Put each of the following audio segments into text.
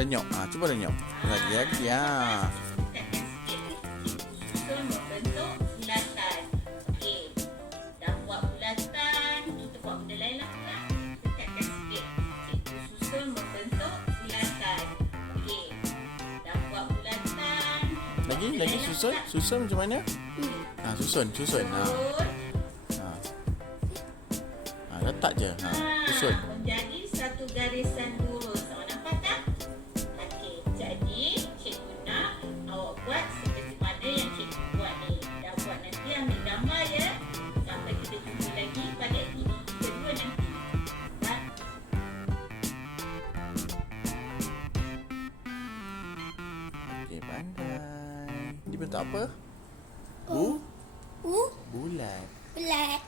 Renyok. Cuba renyok. Lagi. Dekatkan sikit. Susun membentuk bulatan. Okey. Dah buat bulatan, kita buat benda lain lah pula. Dekatkan sikit. Cikgu susun membentuk bulatan. Okey. Dah buat bulatan. Lagi susun. Susun macam mana? Susun. Letak je. Susun. Menjadi satu garisan lurus. Awak nampak tak? Okey. Jadi, cikgu nak awak buat seperti mana yang cikgu buat ni. Dah buat, nanti ambil gambar ya. Sampai kita jumpa lagi pada aktiviti kedua nanti. Tak? Okey, pandai. Dia bentuk apa? Bulat. Bulat.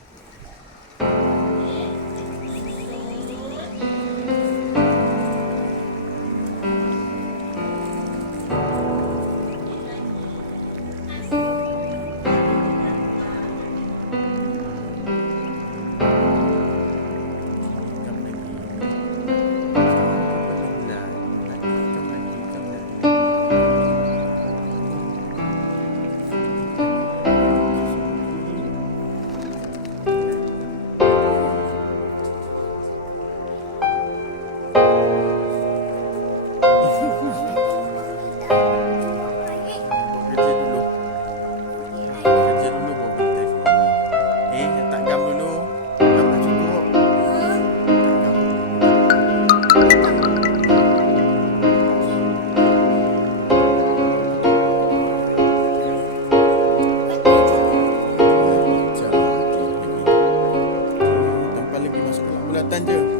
Bulatan je.